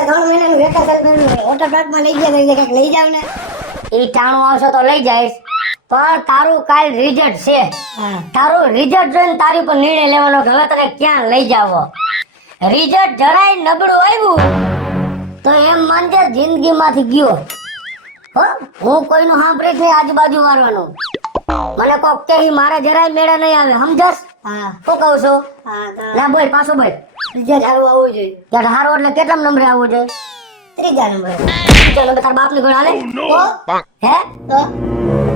મને 3 મહિનાનું vacation water પાર્કમાં લઈ ગયા તો કંઈક લઈ જાવ ને. ઈ ટાણું આવશે તો લઈ જઈશ, પણ તારું કાલ રિઝલ્ટ છે. તારું રિઝલ્ટ જોઈને તારી પર નિર્ણય લેવાનો કે હવે તને ક્યાં લઈ જાવો. રિઝલ્ટ જરાય નબળું આવ્યું તો એમ માનજે જિંદગીમાંથી ગયો. હો, હું કોઈનું સાંભળીશ નહીં આજુબાજુ વાળવાનું. મને કોક કે મારે જરાય મેળે નહીં આવે, સમજસ? શું કહું છું? ના બોલ, પાછું બોલ. રિઝલ્ટ સારું આવવું જોઈએ. ત્યારે હારો એટલે કેટલા નંબરે આવવું જોઈએ? 3જા નંબર. 3જા નંબર તાર બાપની ઘોડ હાલે? હે? તો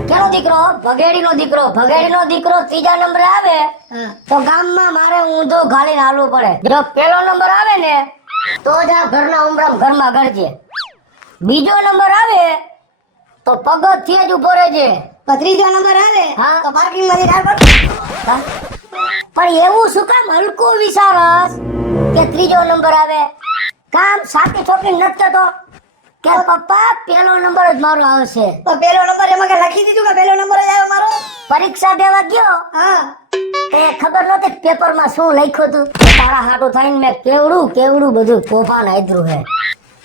કેનો દીકરો? ભગેડીનો દીકરો. ભગેડીનો દીકરો 3જા નંબરે આવે તો ગામમાં મારે ઊંધો ગાળીને હાલવું પડે. જો પહેલો નંબર આવે ને તો જ આ ઘરના ઉમરામ ઘરમાં ગળજે. બીજો નંબર આવે તો પગથિયે જ ઉભો રહેજે. 3જો નંબર આવે હા. તો પાર્કિંગ માંથી બહાર પડ. હા? પણ એવું શું કામ હલકું વિચારસ કે 3જો નંબર આવે? કામ સાચી છોકરી નથી કહેતો કે પપ્પા પહેલો નંબર જ મારો આવશે. તો પહેલો નંબર એમાં કે લખી દીધું કે પહેલો નંબર જ આવ્યો મારો. પરીક્ષા દેવા ગયો હા. તે ખબર નહોતી પેપરમાં શું લખ્યું હતું. તારા હાટું થઈને મેં કેવડું બધું તોફાન આદર્યું હે.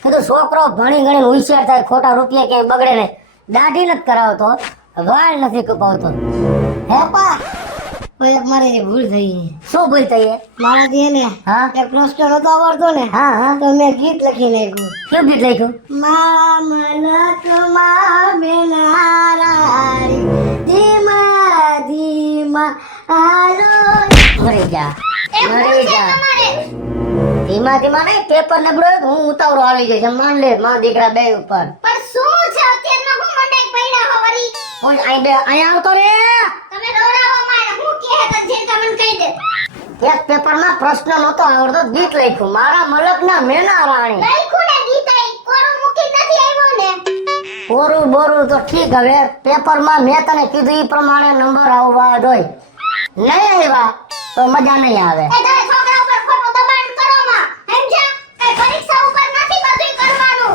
કીધું છોકરો ભણી ગણીને હોશિયાર થાય, ખોટા રૂપિયા ક્યાંય બગડે ને. દાઢી નથી કરાવતો, વાળ નથી કપાવતો. હે પપ્પા ઓય એક મારે જે ભૂલ થઈ છે. શું ભૂલ થઈ? મારાથી હે ને હા એક પ્રશ્ન નતો આવડતો ને, હા હા તો મેં ગીત લખી નાખ્યું. કેવું ગીત લખ્યું? મારા મનકમાં બેનારારી ધીમા ધીમા હાલો. મરી જા. ધીમા ધીમા નહીં, પેપર નબળો હું ઉતાવળો આવી જઈશ. માન લે માં દીકરા બે ઉપર. પણ શું છે અત્યારમાં હું મંડાઈ પડ્યા હો વરી? ઓય અહીંયા આવતો રે. તમે દોડાવો મારે હું કહે તો જે તમને કહી દે. એક પેપરમાં પ્રશ્ન નતો આવડતો, ગીત લખ્યું મારા મલકના મેના રાણી. લખ્યું ને ગીત આઈ કોરું મૂકી નથી આવ્યો ને. બોરું બોરું તો ઠીક, હવે પેપરમાં મેં તને કીધું એ પ્રમાણે નંબર આવવા જોઈએ. નહીં આવ્યા તો મજા નહીં આવે. એ તારે છોકરા ઉપર ખોટું દબાણ કરો માં. સમજ્યા? કઈ પરીક્ષા ઉપર નથી બધું કરવાનું.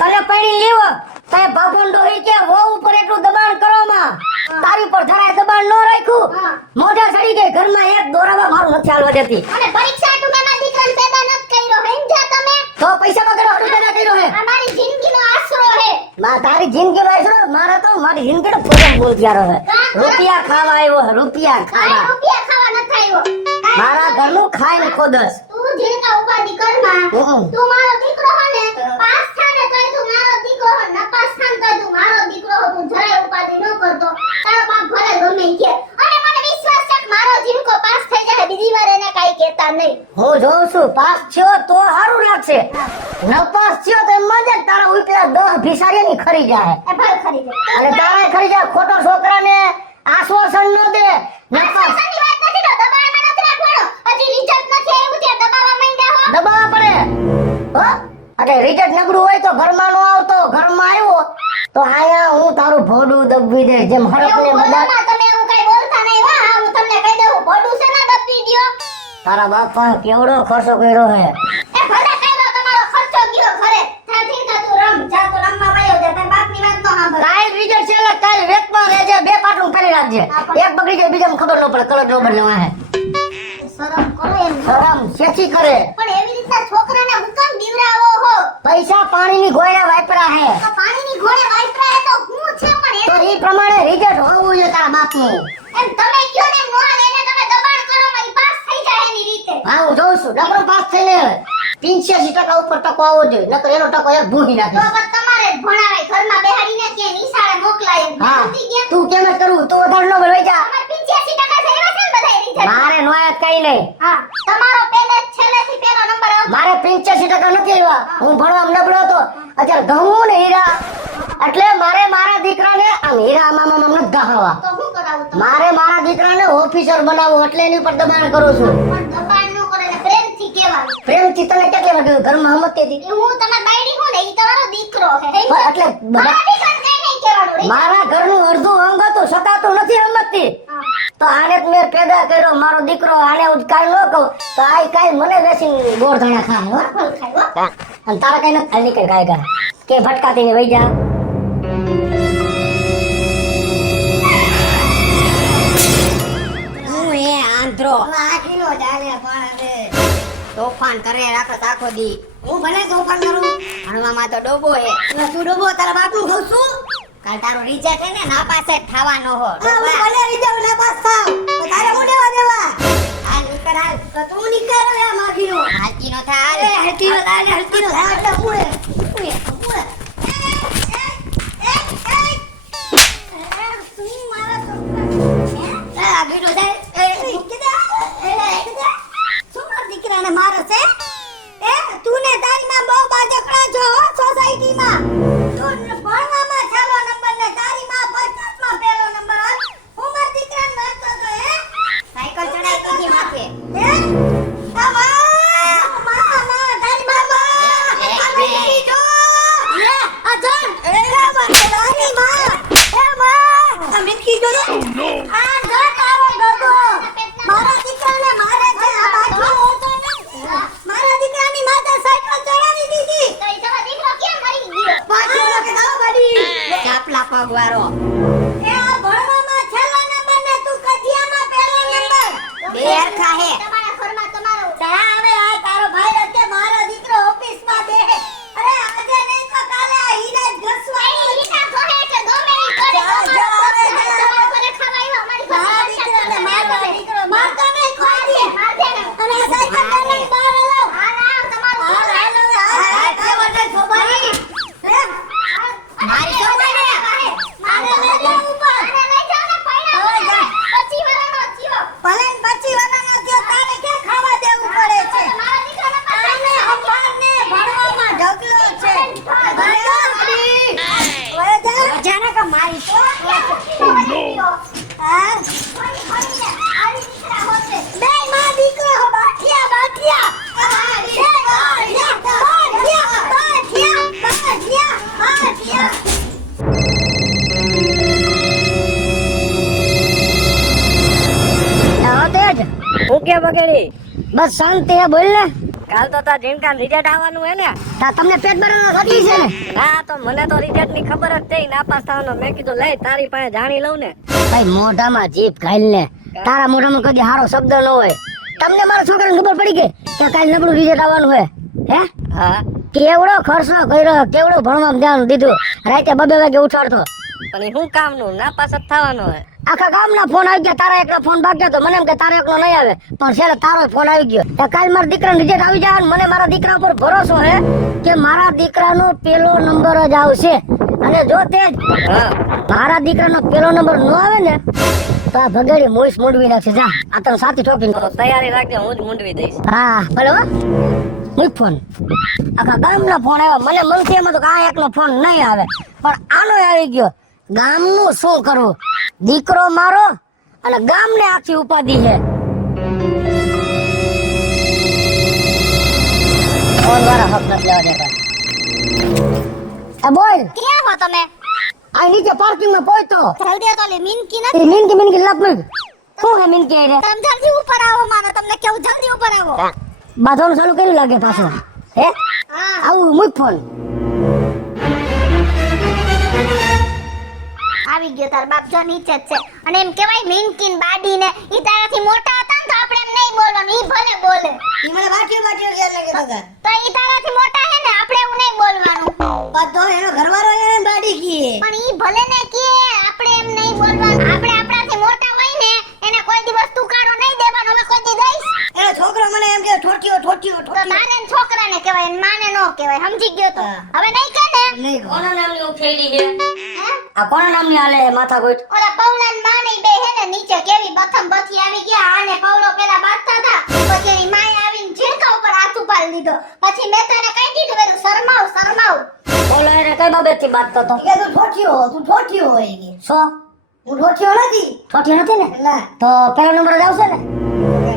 તને પડી લેવો તે બાપન ડોહી કે વો ઉપર એટલું દબાણ કરવામાં તારી પર જરાય દબાણ ન રાખ્યું. મોઢા ચડી ગઈ, ઘરમાં એક દોરાવા મારું નથી ચાલવા દેતી. અને પરીક્ષા તું મારા દીકરાને પેદા નથી કર્યો. સમજ્યા તમે? તો પૈસા વગર હટું પેદા કર્યો હે. આ મારી જિંદગીનો આશરો હે. તારી જિંદગી નો આશરો? મારે તો મારી જિંદગી નો પોતે બોલ ત્યારો હે. રૂપિયા ખાવા આવ્યો હે, રૂપિયા કાંઈ ખાવા. રૂપિયા ખાવા નથી આવ્યો. મારા ઘરનું ખાઈને ખોદસ. તું જીણકા ઉપાધિ કરમાં. તું મારો દીકરો હો ને, પાસ થાને તોય તું મારો દીકરો હો, નપાસ થાને તોય તું મારો દીકરો હો. તું જરાય ઉપાધિ ન કરતો. તારો બાપ ભલે ગમે ઈ કે. અને મને વિશ્વાસ છે કે મારો જીણકો પાસ થઈ જાય, બીજી વાર એને કાઈ કહેતા નહીં. હું જોઉં છું પાસ થયો તો સારું લાગશે, નપાસ થયો તો એમ જ તારા ઉપરા 10 ભિસારીની ખરી જાય. એ ભલે ખરી જાય. અને તારે ખરી જાય. ખોટો છોકરાને આશ્વાસન ન દે. નપાસ આશ્વાસનની વાત નથી તો દબાણમાં નથી રાખવાનો. હજી રિઝલ્ટ નથી આવ્યું ત્યાં દબાવવા માંડ્યા હો. દબાવવા પડે. હો અરે રિઝલ્ટ નબળું હોય તો ઘરમાં નો આવતો, ઘરમાં આવ્યો તો આયા હું તારું ભોડું દબવી દે જેમ હરકને એવું બોલો બધા. માં, તમે એવું કઈ બોલતા નહીં હો. હા, હું તમને કહી દઉં ભોડું છે ને દબી દ્યો. તારા બાપા કેવડો ખર્ચો કર્યો હે. એ ભલે કાયદો તમારો ખર્ચો ગયો ઘરે. ત્યાંથી તો તું રમ, જા તું રમવા વયો જા. તારી બાપની વાત નો સાંભળ. કાલ રિઝલ્ટ છે એટલે કાલ વેતમાં રહેજે, 2 પાટું કરી રાખજે. એક બગડી જાય બીજાને ખબર ન પડે, કલર નો બદલવા હે. શરમ કરો એમ. શરમ શેથી કરે. પણ એવી રીતના છોકરાને હું કેમ બીવડાવો હો? પૈસા પાણીની ગોળા વાપરા હે તો પાણીની ઘોડે વાપરાય તો હું છે પણ તો એને એ પ્રમાણે રિઝલ્ટ હોવું જોઈએ તારા બાપનું. એમ તમે કયો ને મોહન એને તમે દબાણ કરો માં ઈ પાસ થઈ જાય એની રીતે. હા હું જોઉં છું નકરો પાસ થઈને 85% ઉપર ટકો આવવો જોઈએ, નકર એનો ટકો એક ભૂહી તો નાખે. બસ તમારે જ ભણાવાય, ઘરમાં બેહાડીને કે નિશાળે મોકલાય. હા સમજી ગયા? તું કેમ જ કરવું, તું વધારે ન બોલવાઈ જા. તમારે 85% છે એવા છે ને બધાય રિઝલ્ટ. મારે નો આયા કઈ નહીં. હા, તમારો પહેલે છેલ્લેથી પહેલો નંબર આવતો. મારે 85% નથી આવ્યા. હું ભણવામાં નબળો હતો. અત્યારે ઘઉં ને હીરા એટલે મારે મારા દીકરાને આમ હીરા મામા નથી ગહાવા. તો હું કરાવું તો? મારે મારા દીકરાને ઓફિસર બનાવવું એટલે એની પર દબાણ કરું છું. પણ દબાણ ન કરે ને પ્રેમથી કહેવાનું. પ્રેમથી તને કેટલી વાગ્યું ઘરમાં હમતી હતી? એ હું તમારી બાયડી હું ને ઈ તમારો દીકરો છે. એટલે બધા મારા દીકરાને કઈ નહીં કહેવાનું રે. મારા ઘરનું અડધું અંગ હતું છતાં તું નથી સમજતી. તો આને જ મેં પેદા કર્યો, મારો દીકરો. આને હું કાઈ ન કહું તો આ કાઈ મને બેસી ગોળ ધણા ખાય હો. ફળ ખાય હો. અને તારા કઈ નથી ખાલી કઈ ગાય કે ભટકાતી ને વઈ જા. હું એ આંધ્રો આખીનો જાને પણ તોફાન કરે રાખો આખો દી. હું ભલે તોફાન કરું. ભણવામાં તો ડોબો હે. એટલે તું ડોબો તારા બાપનું ખાઉં છું. કાલ તારો રિઝલ્ટ હે ને નાપાસ જ થવાનો હો. હા, હું ભલે રિઝલ્ટ નાપાસ થાવ. તો તારે હું દેવા. હાલ નીકળ હાલ. તો તું નીકળ રે માગીનો. હાલતી નો થા હાલ. અરે હલતીનો લાલે હલતીનો લાલે એટલે પૂરે. પૂરે. શું મારા છોકરા? આ ગીડો જાય. મૂકી દે. શું મારા દીકરાને મારે છે? તું ને તારી માં બહુ બાજકડા છો હો સોસાયટીમાં. તું ભણવામાં છેલ્લો નંબર ને તારી માં 50 માં પહેલો નંબર હોય. હું મારા દીકરાને મારતો તો હે? સાયકલ ચડાઈ દીધી માથે. હે? આ માં તારી માં આ બેટી જો. લે આ જોન. એ તારી માં. એ માં આ મિલકી જો. આ જો તારો ગગો. મારા દીકરાને મારે છે આ બાજુ હોતો ને. મારા દીકરાની માતા સાયકલ ચડાવી દીધી. તો ઈ તમારો દીકરો કેમ મરી ગયો? પાછો કે દાવ બડી. ચાપલા પગવારો. એ આ ભણવામાં છેલ્લો નંબર ને તું કજિયામાં પહેલો નંબર. બે હરખા હે. તમારા ઘરમાં તમારો તારા હવે આ તારો ભાઈ કે મારો દીકરો ઓફિસમાં બેહે. અરે આજે નહીં તો કાલે આ હીરા જ ઘસવાનો. ઈટા ઘરે છે ગમે ઈ કરે. તમારા ઘરે ખાવા આવ્યો અમારી મારા ઘરે. દીકરાને મારવા દીકરો મારતો નહીં ખોઈ દે. માર દે ને. અને આ સાયકલ લઈને બહાર આવો. હાલ તમારું હાલ હાલ કે વટે છોબારી. હે? મારી છોકરીને. મારે લઈ જા ઉપર. આને લઈ જાઓ ને પૈડા હવે જા. પછી વરાનો થયો. ભલે ને પછી વાનાનો થયો તારે ક્યાં ખાવા દેવું પડે છે. મારા દીકરાને આને હંભારને ભણવામાં ઢગલો છે. ભલે આપડી. હવે જા. અચાનક મારી હા? બે માં દીકરો હો બાઠિયા બાઠિયા. હું કે બગડી બસ શાંતિ હે બોલ ને. કાલ તો તાર જીનકા રિઝલ્ટ આવવાનું હે ને. તમને પેટ ભરવાનો થતી છે ને. હા તો મને તો રિઝલ્ટ ની ખબર જ થઈ નાપાસ થવાનો. મેં કીધું લઈ તારી પાસે જાણી લઉં ને. ભાઈ મોઢામાં જીભ ઘાલ ને. તારા મોઢામાં કદી હારો શબ્દ ન હોય. તમને મારા છોકરાને ખબર પડી ગઈ કે કાલ નબળું રિઝલ્ટ આવવાનું હે? હે? હા કેવડો ખર્ચો કર્યો, કેવડો ભણવામાં ધ્યાન દીધું. રાતે 2 વાગે ઉઠાડતો. પણ એ શું કામનું નાપાસ જ થવાનો હે. આખા ગામના ફોન આવી ગયા, તારા એકનો ફોન ભાગ્યો તો મને એમ કે તારા એકનો નહીં આવે, પણ છેલ્લે તારો ફોન આવી ગયો. તો કાલ મારા દીકરાનો રિઝલ્ટ આવી જાય અને મને મારા દીકરા ઉપર ભરોસો હે કે મારા દીકરાનો પેલો નંબર જ આવશે. અને જો તે હા મારા દીકરાનો પેલો નંબર ન આવે ને તો આ ભગેડી મોઈસ મૂંડવી નાખશે. જા આ તને સાથી ઠોકીને તો તૈયારી રાખજે હું જ મૂંડવી દઈશ. હા ભલે હો. મૂક ફોન. આખા ગામના ફોન આવ્યા. મને મનથી એમ હતું કે આ એકનો ફોન નહીં આવે, પણ આનો આવી ગયો. ગામનું શું કરવું? દીકરો મારો અને ગામને આખી ઉપાધિ છે. ફોન વાળા હક નથી લેવા દેતા. બોલ. ક્યાં હો તમે? આ નીચે પાર્કિંગમાં પહોંચતો. જલ્દી તો લે મિનકી નથી. મિનકી લપ મૂક. શું હે મિનકી રે? તમે જલ્દી ઉપર આવો માનો તમને કેવું જલ્દી ઉપર આવો. બાંધવાનું ચાલુ કર્યું લાગે પાછો. હે હા આવું મૂક ફોન. આવી ગયો તાર બાપ જો નીચે જ છે. અને એમ કહેવાય મિનકીન બાડીને ઈ તારાથી મોટા હતા ને તો આપણે એમ નહીં બોલવાનું. ઈ ભલે બોલે ઈ મને બાટીઓ કે લાગે દાદા. તો ઈ તારાથી મોટા હે ને આપણે એવું નહીં બોલવાનું. તો એનો ઘરવાળો એને બાડી કીએ. પણ ઈ ભલે ને કે આપણે એમ નહીં બોલવાનું. આપણે આપણાથી મોટા હોય ને એને કોઈ દિવસ તુકારો નહીં દેવાનો. હવે કોઈ દી દઈશ એનો છોકરો મને એમ કે ઠોઠિયો ઠોઠિયો તો તારે ને છોકરાને કહેવાય ને માને નો કહેવાય. સમજી ગયો તો હા. હવે નહીં કહે ને. નહીં કહો. કોના નામની ઉઠેલી છે? હે? આ કોના નામની હાલે માથા કોઈટ? ઓલા પૌલાન માને બે હે ને નીચે કેવી બથમ બથી આવી ગયા. આને પૌલો પેલા બાંધતા હતા, પછી એની માએ આવીને ઝીણકા ઉપર હાથ ઉપાડી લીધો. પછી મેં તને કઈ કીધું બધું શરમાવ શરમાવ. ઓલો એને કઈ બાબતથી બાતતો તો? કે તું ઠોઠિયો હોય કે સો હું ઠોઠિયો નથી. ઠોઠિયો નથી ને? ના તો પેલો નંબર જ આવશે ને?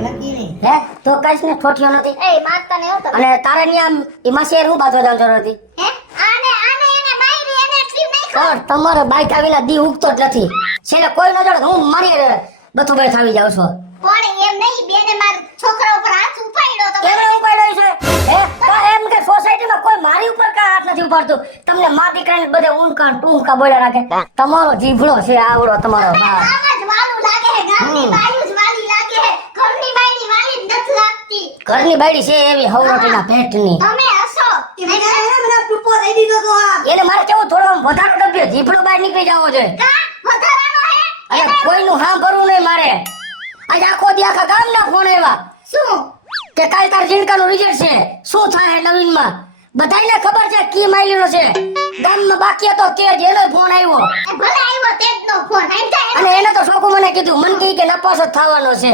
નક્કી નહીં. હે તો કઈશ ને ઠોઠિયો નથી. એ મારતા ને હતો. અને તારે ની આમ એમાં શેર હું બાજવા જવાની જરૂર હતી? હે આને આને એને મારી એને એટલી નહીં ખબર. પણ તમારો બાઈક આવીને દી ઉગતો જ નથી. છેલ્લે કોઈ ન જોડે હું મારી બધું બેઠ આવી જાઉં છું. કોણે એમ નહીં બેને માર છોકરા ઉપર હાથ ઉપાડ્યો તો. કેમ ઉપાડ્યો છે? હે તો એમ કે સોસાયટીમાં કોઈ મારી ઉપર કા હાથ નથી ઉપાડતું. તમને મા દીકરાને બધે ઊંકા ટૂંકા બોલ્યા રાખે. તમારો જીભડો છે આવડો તમારો બા. આમ જ વાલું લાગે હે. ગામની બાયું જ વાલી લાગે હે. ઘરની બાયની વાલી જ નથી લાગતી. ઘરની બાયડી છે એવી હવરોટીના પેટની. તમે હસો એ બિચારા એને મને ટૂંપો દઈ દીધો તો આ. એને મારે કેવું થોડો આમ વધારો ડબ્યો જીભડો બહાર નીકળી જવો જોઈએ. કા વધારાનો હે અને કોઈનું સાંભળવું નહીં મારે. આજે આખો દી આખા ગામના ફોન આવ્યા શું કે કાલ તાર જીણકાનું રિઝલ્ટ છે, શું થાય નવીનમાં. બધાયને ખબર છે કી માયલીનો છે. ગામમાં બાકી હતો કે જેનો ફોન આવ્યો એ ભલે આવ્યો તેજનો ફોન આઈ અને એને તો શોખું મને કીધું, મન કહી કે નપાસ જ થવાનો છે.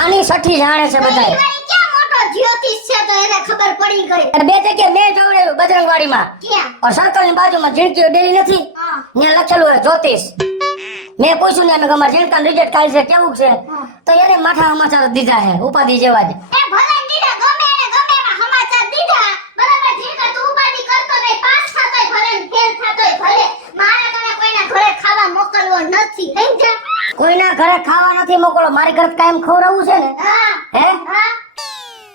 આની સઠ્ઠી જાણે છે બધાય. ક્યાં મોટો જ્યોતિષ છે તો એને ખબર પડી ગઈ. અને બે જગ્યાએ મેં જોવડાવ્યું બજરંગવાડીમાં. ક્યાં और સર્કલની બાજુમાં ઝીણકીઓ ડેલી નથી, હા. ત્યાં લખેલું હોય જ્યોતિષ. મેં પૂછ્યું ને અમારે ઝીણકાનું રિઝલ્ટ કાલ છે કેવું છે, તો એને માથા સમાચાર દીધા છે ઉપાધિ જેવા જ. એ ભલે દીધા ગમે એને ગમે એવા સમાચાર દીધા બરાબર જીકા તું ઉપાધિ કરતો નહીં પાસ થતોય ભલે ને ફેલ થતોય ભલે મારા તને કોઈના ઘરે ખાવા મોકલવો નથી સમજ્યા. કોઈના ઘરે ખાવા નથી મોકલો, મારી ઘરે કાયમ ખવડાવવું છે ને. હા હે હા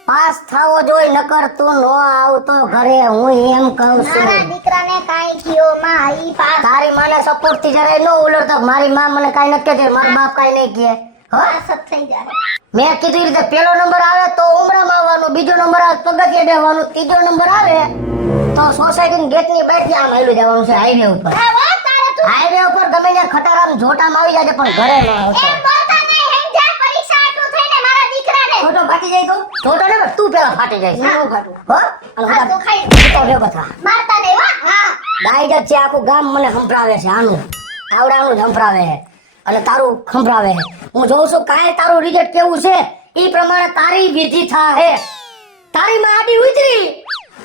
પાસ થાવો જોઈ, નકર તું નો આવતો ઘરે, હું એમ કહું છું. મારા દીકરાને કાઈ કયો માં ઈ પાસ તારી માને સપોર્ટ થી જરાય નો ઉલરતો. મારી માં મને કાઈ નથી કહેતી, મારો બાપ કાઈ નહીં કહે. પાસ જ થઈ જાય. મેં કીધું એ રીતે પેલો નંબર આવે તો ઉમરામાં આવવાનું, બીજો નંબર આવે પગથિયે બેસવાનું, ત્રીજો નંબર આવે તો સોસાયટી ગેટ ની બહાર થી આમ હાલ્યું જવાનું છે હાઈવે ઉપર. હા વા તારે તું હાઈવે ઉપર ગમે ત્યાં ખટારામ જોટામાં આવી જાય પણ ઘરે ન આવતો. એમ બોલતા નહીં સમજ્યા પરીક્ષા આટલું થઈને મારા દીકરાને છોટો ફાટી જાય તો છોટો ને તું પેલા ફાટી જાય. ના. હું ફાટું હો અને આ તો ખાઈ તો રે બધા મારતા નહીં વા હા ડાયરેક્ટ છે આખું ગામ મને સંભળાવે છે આનું આવડાનું જ સંભળાવે છે અને તારું સંભળાવે છે. હું જોઉં છું કાંઈ તારું રિઝલ્ટ કેવું છે એ પ્રમાણે તારી વિધિ થાહે. તારી માં આડી ઉતરી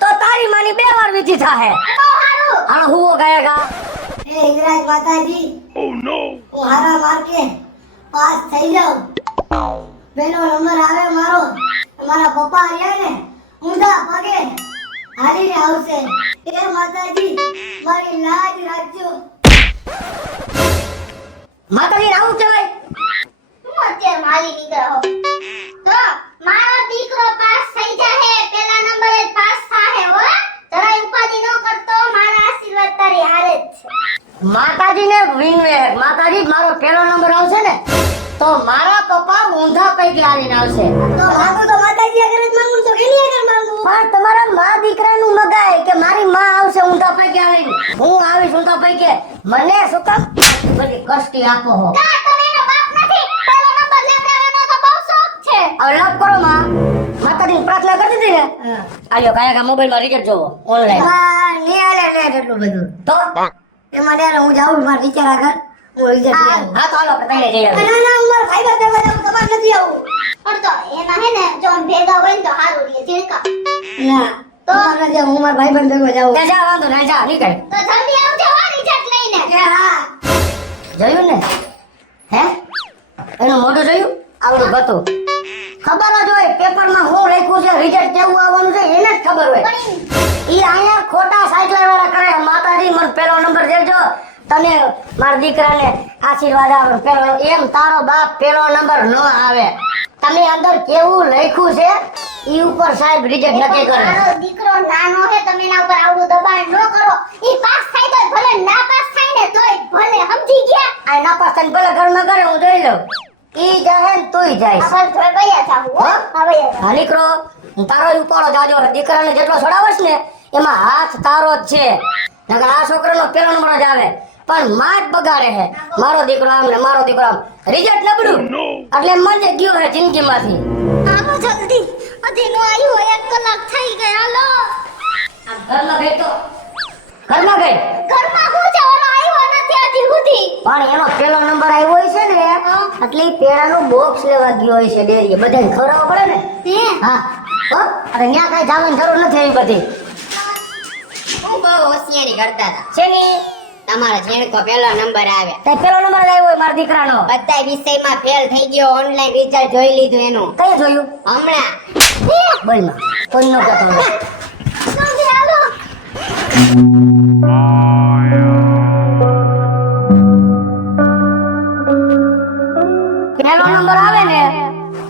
તો તારી માની 2 વાર વિધિ થાહે. બહુ સારું હાલો હુઓ ગાયગા. એ હિંગરાજ માતાજી, હું હારા માર્કે પાસ થઈ જાઉં. પેલો નંબર આવે મારો, મારા પપ્પા રહ્યા ને ઊંધા પગે હાલીને આવશે. એ માતાજી મારી લાજ રાખજો. માતાજી આવું કહેવાય. હું અત્યારે માલી નીકળ્યો તો મારો દીકરો પાસ થઈ જાહે પેલા નંબરે જ પાસ થાહે હો જરાય ઉપાધિ ન કરતો મારા આશીર્વાદ તારી હારે જ છે. માતાજીને વિનવે. માતાજી મારો પહેલો નંબર આવશે ને તો મારા પપ્પા ઊંધા પૈકી હાલીને આવશે. તો માંગુ તો માતાજી આગળ જ માંગુ, તો કેની આગળ માંગુ? પણ તમારા માં દીકરાનું મગાય કે મારી માં આવશે ઊંધા પૈકી હાલીને, હું આવીશ ઊંધા પૈકી. મને શું કામ બધી કષ્ટી આપો હો. કા તમે એનો બાપ નથી પેલો નંબર લેવડાવવાનો તો બહુ શોખ છે. હવે લપ કરો માં. માતાજીની પ્રાર્થના કરતી હતી ને આલ્યો કાયા મોબાઈલમાં રિઝલ્ટ જોવો ઓનલાઈન. હા, નહીં હાલે ને એટલું બધું. તો એમાં ત્યારે હું જાઉં મારા ટીચર આગળ, હું રિઝલ્ટ લઈ આવું. હા તો હાલો આપણે તઈને જઈ આવીએ. ના ના, હું મારા ભાઈ કરવા જાઉં, તમારે નથી આવું. પણ તો એના હે ને જો આમ ભેગા હોય ને તો સારું રહે જીણકા. ના, તમારે નથી આવું, હું મારા ભાઈ ભેગો જાઉં. ત્યાં જા વાંધો નહીં, જા નીકળ. તો જલ્દી આવજો હો રિઝલ્ટ લઈને. એ હા, જોયું ને હે એનું મોઢું જોયું આવડું ગતું. ખબર જ હોય પેપરમાં શું લખ્યું છે, રિઝલ્ટ કેવું આવવાનું છે એને જ ખબર હોય. ઈ અહીંયા ખોટા સાયકલ વાળા કરે. માતાજી મને પેલો નંબર દેજો, તને મારા દીકરાને આશીર્વાદ આપો. પેલો એમ તારો બાપ પેલો નંબર ન આવે. તમે અંદર કેવું લખ્યું છે ઈ ઉપર સાહેબ રિઝલ્ટ નક્કી કરે. મારો દીકરો નાનો હે તમે એના ઉપર આવડું દબાણ ન કરો. ઈ પાસ થાય તો ભલે ના પાસ થાય ને તોય ભલે સમજી ગયા. આ નાપાસ થઈને ભલે ઘરમાં કરે હું જોઈ લઉં. ઈ જાહે ને તુંય જાઈશ. આપણે થોડે વયા જાવું હો. હા? હા વયા જાવું. હા નીકળો. તારો ય ઉપાડો જાજો. દીકરાને જેટલો છોડાવશ ને એમાં હાથ તારો જ છે. નકર આ છોકરાનો પેલો નંબર જ આવે પણ માં જ બગાડે છે. મારો દીકરો આમ ને મારો દીકરો આમ. રિઝલ્ટ નબળું એટલે મને ગયો છે જિંદગીમાંથી. આવો જલ્દી અધી નો આવ્યું હોય 1 કલાક થઈ ગઈ હાલો. આમ ઘરમાં ગઈ તો ઘરમાં ગઈ ઘરમાં હું છે ઓલો આવ્યો નથી હજી સુધી. પણ એનો પેલો નંબર આવ્યો હોય છે ને એટલે ઈ પેડાનું બોક્સ લેવા ગયો હોય છે ડેરીએ. બધાને ખવડાવવા પડે ને. હે હા હો અરે ન્યા કાંઈ જવાની જરૂર નથી એવી બધી. હું બહુ હોશિયારી કરતા હતા. શેની? તમારો ઝીણકો પહેલો નંબર આવ્યા. તે પેલો નંબર જ આવ્યો હોય મારા દીકરાનો. બધા વિષયમાં ફેલ થઈ ગયો. ઓનલાઈન રિઝલ્ટ જોઈ લીધું એનું કઈ જોયું? હમણાં. બોલમાં કોઈ નો કહેતો હોય. જલ્દી હાલો. પેલો નંબર આવે ને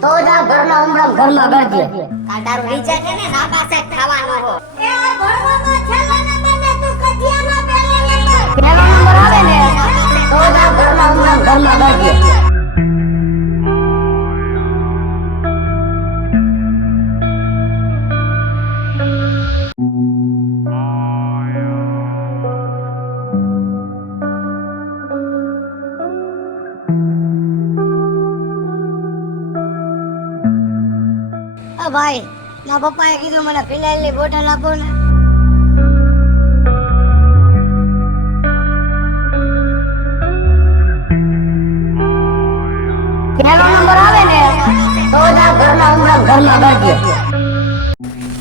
તો જ આ ઘરના ઘરમાં ગરજે. આ તારું રિઝલ્ટ છે ને નાપાસ જ થવાનો હો. એ આ ભણવામાં છેલ્લો નંબર ને તું કજિયામાં પહેલો નંબર. પેલો નંબર આવે ને તો જ આ ઘરના ઘરમાં ગરજે. ભાઈ મારા પપ્પાએ કીધું મને ફિનાઇલની બોટલ આપો ને. પહેલો નંબર આવે ને તો જ આ ઘરના ઉમરા ઘરમાં કરજે.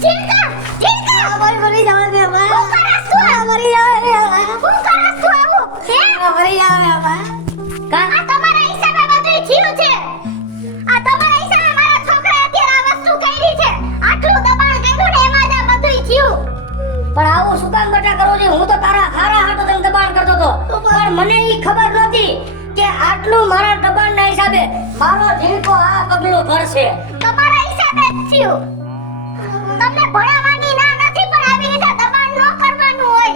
ચિંતા ચિંતા અમારી મરી જવા દે બા. હું કરસ તું મરી જવા દે બા. હું કરસ તું આવું હે મરી જવા બા. કા આ તમારા હિસાબે બધું થયું છે. આ તમારા હિસાબે મારા છોકરાએ અત્યારે આ વસ્તુ કરી છે. આટલું દબાણ કર્યું ને એમાં જ આ બધું થયું. પણ આવું શું કામ બટા કરો છો? હું તો તારા હારા હાટો તને દબાણ કરતો હતો, પણ મને ઈ ખબર નહોતી કે આટલું મારા દબાણના હિસાબે મારો જીવકો આ પગલું ભરશે. તમારા હિસાબે જ થયું. તમને ભણાવવાની ના નથી પણ આવી રીતે દબાણ ન કરવાનું હોય.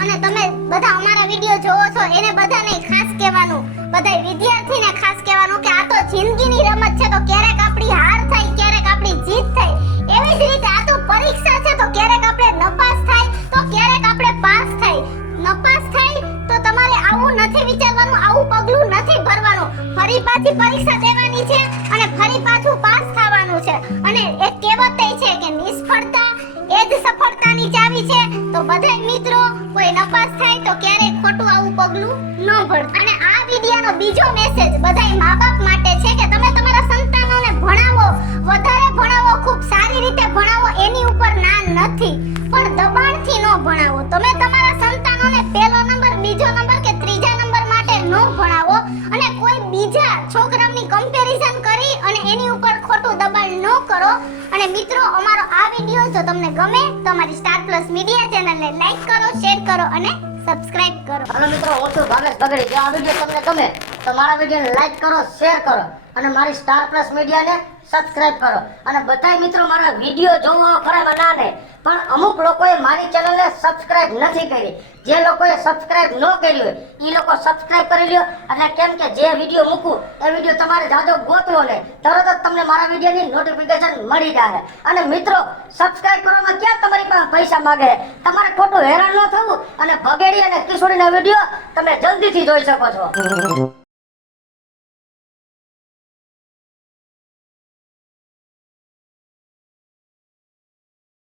અને તમે બધા અમારા વિડિયો જોવો છો એને બધાને ખાસ કહેવાનું, બધાય વિદ્યાર્થીને ખાસ કહેવાનું કે આ તો જિંદગીની રમત છે, તો ક્યારેક આપણી હાર થાય, ક્યારેક આપણી જીત થાય. એવી જ રીતે આ તો પરીક્ષા છે, તો ક્યારેક આપણે નપાસ થાય તો ક્યારેક આપણે પાસ થાય. નપાસ થાય તો તમારે આવું નથી વિચારવાનું, આવું પગલું નથી ભરવાનું. ફરી પાછી પરીક્ષા દેવાની છે અને ફરી પાછું પાસ થવાનું છે. અને એક કહેવત છે કે નિષ્ફળતા એ જ સફળતાની ચાવી છે. તો બધાય મિત્રો કોઈ નપાસ થાય તો ક્યારેય ખોટું આવું પગલું ન ભરતા. અને આ વિડિયાનો બીજો મેસેજ બધાય મા-બાપ માટે છે કે તમે તમારા સંતાનોને ભણાવો, વધારે ભણાવો, ખૂબ સારી રીતે ભણાવો, એની ઉપર ના નથી, પણ દબાણથી ન ભણાવો. તમે તમારા સંતાનોને પહેલો નંબર, બીજો નંબર કે ત્રીજા નંબર માટે ન ભણાવો અને કોઈ બીજા છોકરાઓની કમ્પેરિઝન કરી અને એની ઉપર ખોટું દબાણ ન કરો. અને મિત્રો અમારો આ વિડિયો જો તમને ગમે તો અમારી સ્ટાર પ્લસ મીડિયા ચેનલને લાઈક કરો, શેર કરો અને સબસ્ક્રાઇબ કરો. હાલો મિત્રો, હું છું ભાવેશ બગડી. જો આ વિડિયો તમને ગમે તો મારા વિડિયોને લાઈક કરો, શેર કરો અને મારી સ્ટાર પ્લસ મીડિયાને સબસ્ક્રાઇબ કરો. અને બધાય મિત્રો મારા વિડિયો જોવો ખરામાં ના નહીં, પણ અમુક લોકોએ મારી ચેનલને સબસ્ક્રાઇબ નથી કરી. જે લોકોએ સબસ્ક્રાઇબ ન કર્યું હોય એ લોકો સબસ્ક્રાઇબ કરી લ્યો. એટલે કેમ કે જે વિડિયો મૂકું એ વિડિયો તમારે જાજો ગોતવો નહીં, તરત જ તમને મારા વિડિયોની નોટિફિકેશન મળી જાય. અને મિત્રો, સબસ્ક્રાઇબ કરવામાં ક્યાં તમારી પાસે પૈસા માંગે? તમારે ખોટું હેરાન ન થવું અને ભગેડી અને કિશોરીના વિડિયો તમે જલ્દીથી જોઈ શકો છો.